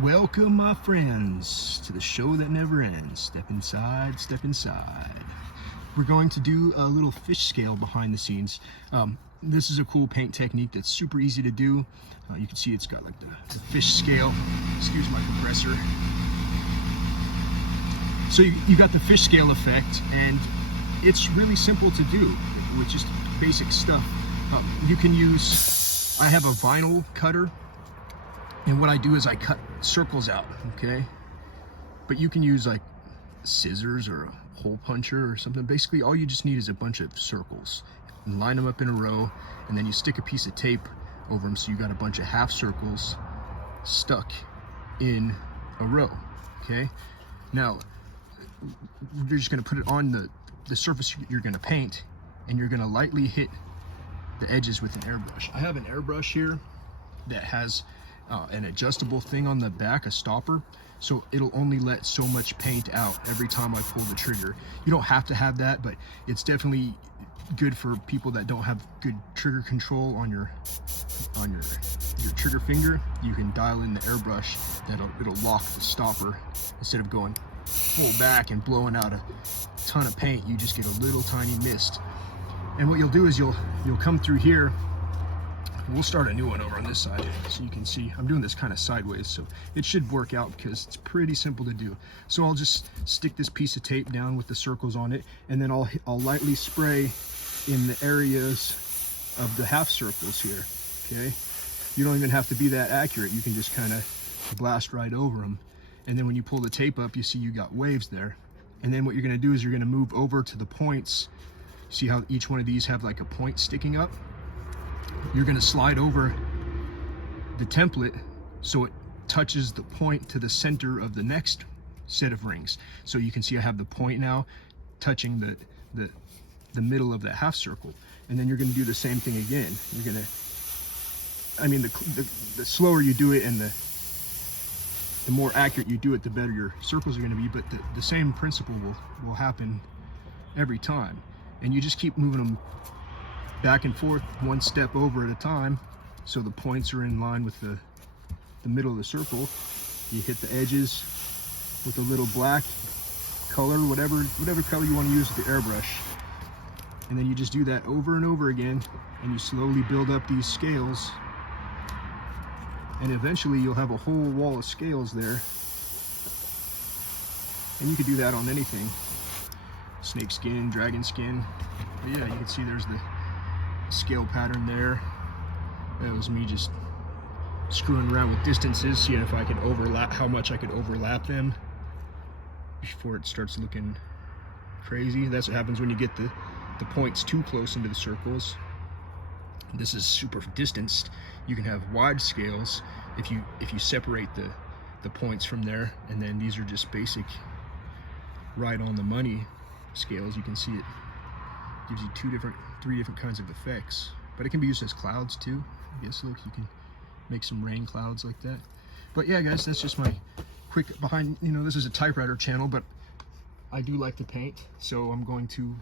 Welcome, my friends, to the show that never ends. Step inside, step inside. We're going to do a little fish scale behind the scenes. This is a cool paint technique that's super easy to do. You can see it's got like the fish scale. Excuse my compressor. So you got the fish scale effect, and it's really simple to do with just basic stuff. You can use, I have a vinyl cutter, and what I do is I cut circles out, okay? But you can use like scissors or a hole puncher or something. Basically, all you just need is a bunch of circles and line them up in a row, and then you stick a piece of tape over them so you got a bunch of half circles stuck in a row, okay? Now, you're just gonna put it on the surface you're gonna paint, and you're gonna lightly hit the edges with an airbrush. I have an airbrush here that has an adjustable thing on the back, a stopper, so it'll only let so much paint out every time I pull the trigger. You don't have to have that, but it's definitely good for people that don't have good trigger control on your trigger finger. You can dial in the airbrush it'll lock the stopper. Instead of going full back and blowing out a ton of paint, you just get a little tiny mist. And what you'll do is you'll come through here. We'll start a new one over on this side so you can see. I'm doing this kind of sideways, so it should work out because it's pretty simple to do. So I'll just stick this piece of tape down with the circles on it, and then I'll lightly spray in the areas of the half circles here, okay? You don't even have to be that accurate. You can just kind of blast right over them. And then when you pull the tape up, you see you got waves there. And then what you're gonna do is you're gonna move over to the points. See how each one of these have like a point sticking up? You're going to slide over the template so it touches the point to the center of the next set of rings. So you can see I have the point now touching the middle of that half circle. And then you're going to do the same thing again. You're going to, I mean, the slower you do it and the more accurate you do it, the better your circles are going to be. But the same principle will happen every time. And you just keep moving them back and forth, one step over at a time, so the points are in line with the middle of the circle. You hit the edges with a little black color, whatever color you want to use with the airbrush, and then you just do that over and over again, and you slowly build up these scales, and eventually you'll have a whole wall of scales there. And you could do that on anything, snake skin, dragon skin. But yeah, you can see there's the scale pattern there. That was me just screwing around with distances, seeing if I could overlap, how much I could overlap them before it starts looking crazy. That's what happens when you get the points too close into the circles. This is super distanced. You can have wide scales if you separate the points from there, and then these are just basic right on the money scales. You can see it gives you three different kinds of effects, but it can be used as clouds too. I guess, look, you can make some rain clouds like that. But yeah, guys, that's just my quick behind, this is a typewriter channel, but I do like to paint, so I'm going to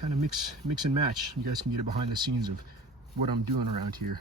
kind of mix and match. You guys can get a behind the scenes of what I'm doing around here.